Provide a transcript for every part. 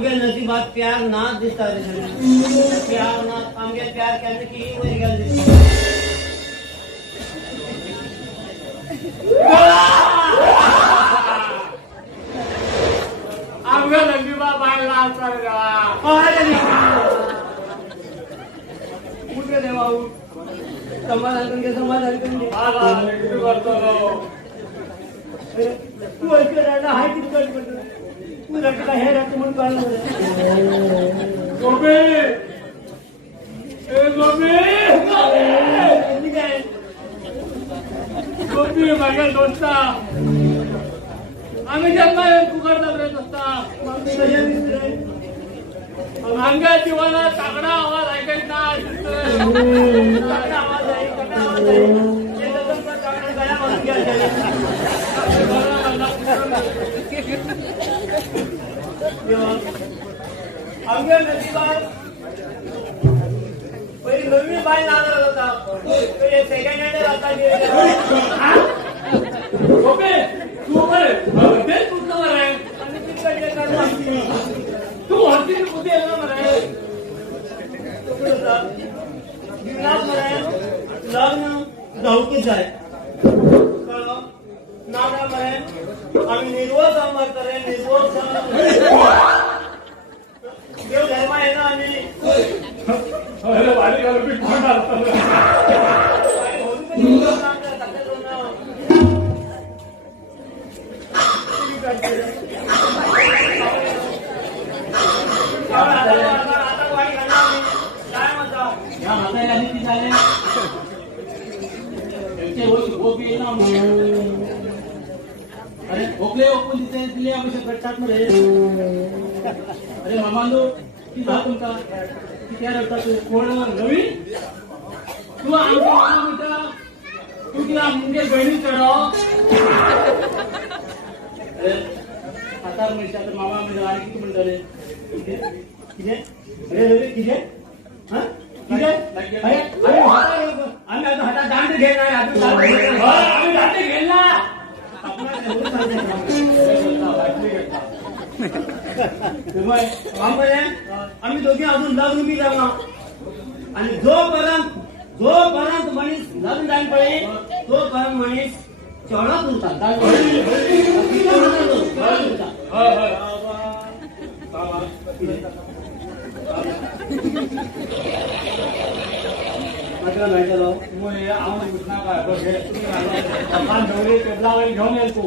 आमगे नसीबात प्यार ना दिसता रे प्यार ना आमगे प्यार केले की वरी गेल आमगे नसीबा बाय लाचा रे उठे देवा उठ समाधान करके आला किती करतो तू ऐकलं राहिला हाय किती कट करतो तू रटला हे रट म्हणून पाहिलं गोबे ए गोबे गोबे माझ्या दोस्ता आम्ही जन्माला पुकारता प्रयत्न असता अंगा जीवाला चांगला आवाज ऐकायचा आवाज आहे आमच्या नशिबात पहिली नवीन बाई लागला होता सेकंड हँड आता गोबे तू बरे तेच कुठलं बरं आहे आणि तिकडे काढून तू हरती कुठे येणार बरं आहे जीवनात बरं लग्न धावकीच आहे नाना बरं आम्ही निर्वळ संवाद करे निर्वळ देव धर्म आहे ना आम्ही अरे वाली घालून मी कोण असतो अरे ओकले ओकून तिथे दिले आम्ही प्रचार मध्ये अरे मामांनो ती जा तुमका ती क्या रडतात कोण नवीन तू आमच्या मामा तू तिला मुंगे बहिणी चढव अरे आता म्हणजे आता मामा म्हणजे आणि किती म्हणताले किती अरे किती हा किती अरे आम्ही आता हातात दांड घेणार आम्ही जाते घेणार आम्ही दोघे अजून लग्न बी जाणार आणि जोपर्यंत मनीस लग्न जाईन पडे तोपर्यंत मनीस चढत होता घेऊन येतो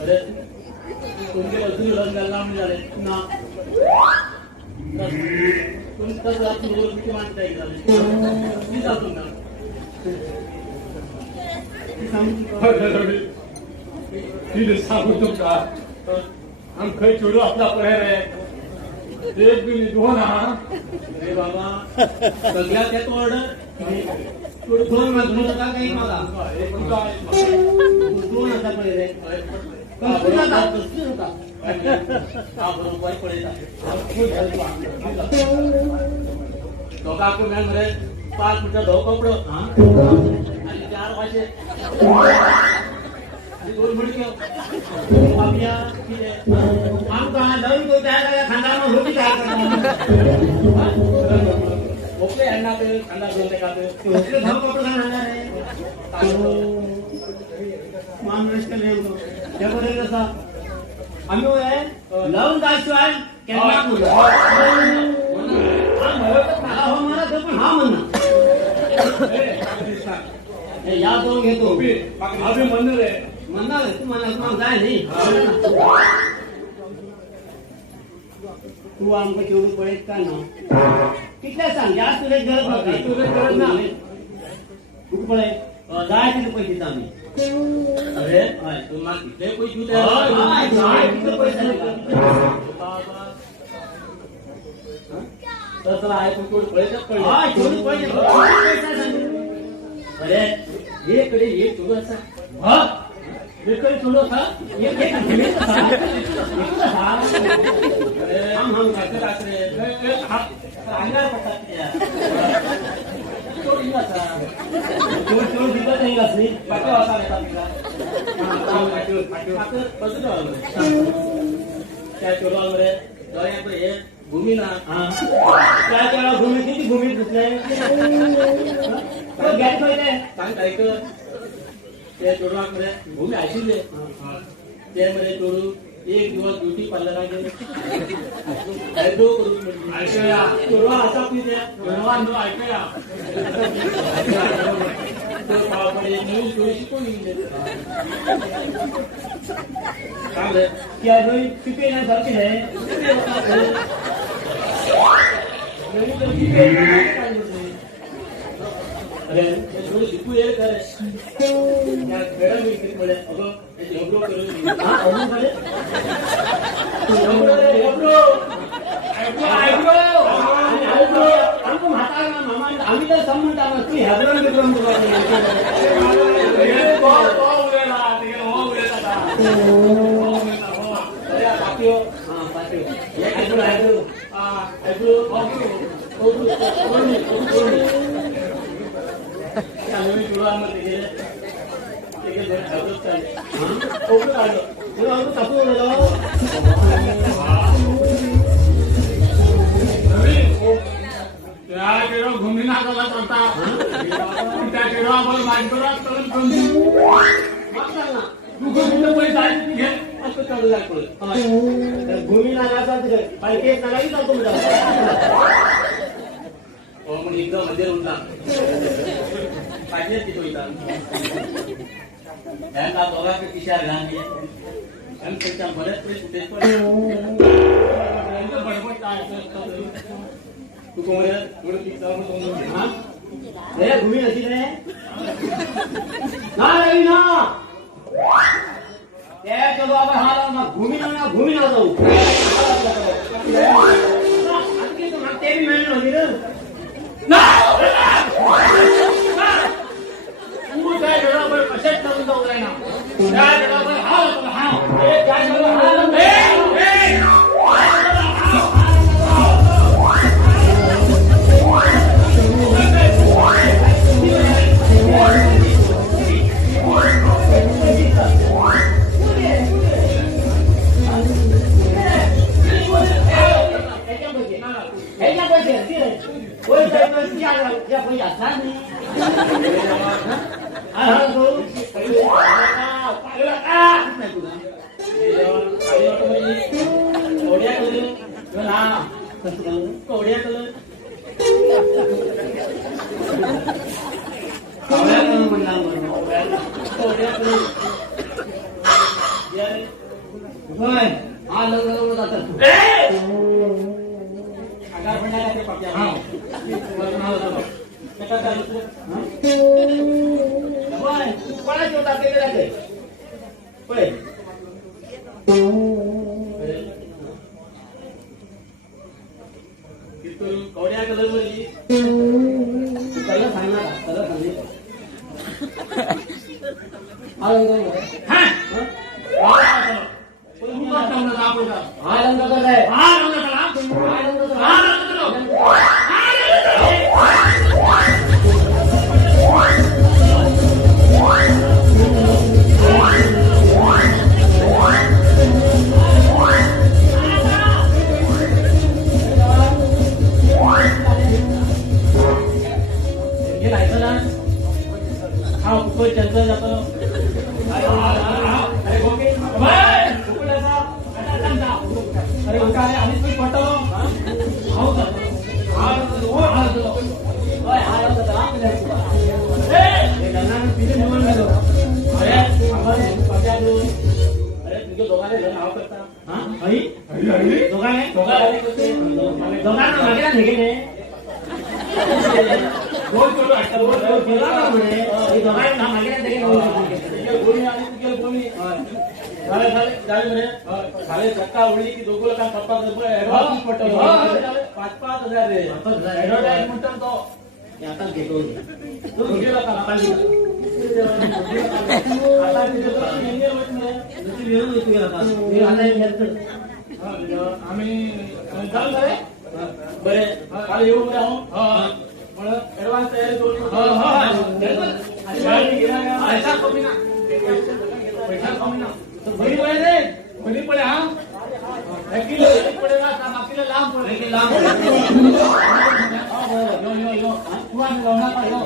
अरे तुमचे अजून लग्न झालं झाले ना तुमचं किती माणसं आहे झाले मी जातो ना तिथे सांगू तुमका आम खंय चोरू आपला पर्याय रे एक बी दोन हा अरे बाबा सगळ्यात त्यात ऑर्डर दोन नका काही मला दोन हजार पडले बरोबर पडेल दोघांकडून मध्ये 5 मीटर धो कपडं आणि 4 वाजे आणि 2 मडके आम्ही आमका लग्न तो त्या खानदारानं होती काय ओके यांना ते खांदा घेऊन ते खाते धाव कपडे घालणार आहे माणूस केले त्याबरोबर कसा आम्ही लावून जायशिवाय केव्हा मला हो म्हणा तर पण हा म्हणा या दोन घेतो अभि मंदिर आहे म्हणणार तू म्हणा तुम्हाला जाय नाही तू आमका तेवढं पडेल का ना कितल्या सांग जास्त तुला गरज नाही कुठं पडे जाय तिथे पैसे देतो आम्ही अरे तुम्हाला तिथे पैसे देऊ तसं आहे तू थोडं पैसे अरे इकडे एक थोडंसा इकडे थोडंसा हम काकडे अंगार पडतात चोर दिवस नाही असली पाट्या वाचा येतात त्या चोरवा मरे गळ्यात हे भूमी ना हा त्या त्याला भूमी किती भूमी घुसले गॅस पाहिजे सांग ऐक त्या चोरवा मरे भूमी आशिले ते मरे चोरू एक दिवस ब्युटी पार्लरात गेले आयब्रो करून ऐकूया चोरवा असा पिते भगवान ऐकूया तो पावकडे न्यूज स्टोरी शिकून गेले सांग रे क्या रोई पिपे ना सारखी आहे अरे थोडं शिकू ये करे मॅडम मी बोले अगं एब्रो करून हा अजून कडे एब्रो आमको म्हातारा मामा आम्ही तर समजता ना तू हेब्रोन बिब्रोन पाटियो हा पाटील एब्रो एब्रो नवीन सुरुवामध्ये गेले ते दोन एब्रो चालले तुला अजून कापू गेलो त्या टिळा घुमी नाकाला चालता त्या टिळावर मांडोरात करून कोणती तू कुठे पैसे आहे घे असं काढू लागतो भूमी नागाचा पाहिजे नागाही चालतो हो म्हणजे एकदम मध्ये उठला पाहिजे तिथं इथं त्यांना दोघांचे किशार घालणे आणि त्याच्या बरेच पैसे सुटे पण बडबड काय तू कोण थोडं पिक्चर हा रे भूमी नशी रे ना रवी ना त्या चलो आपण हा ना भूमी ना जाऊ ते बी मिळणार होती रे तू त्या टिळावर कशाच करून जाऊ ना त्या टिळावर हा त्या टिळावर कवड्या कलर मध्ये बरे काल येऊ मध्ये आहो ऍडव्हान्स तयारी करून पैसा कमी ना बरी पडे रे बरी पडे हा बाकीला नजीक पडेल का बाकीला लांब पडेल लांब यो यो यो तू आम्ही लावणार का यो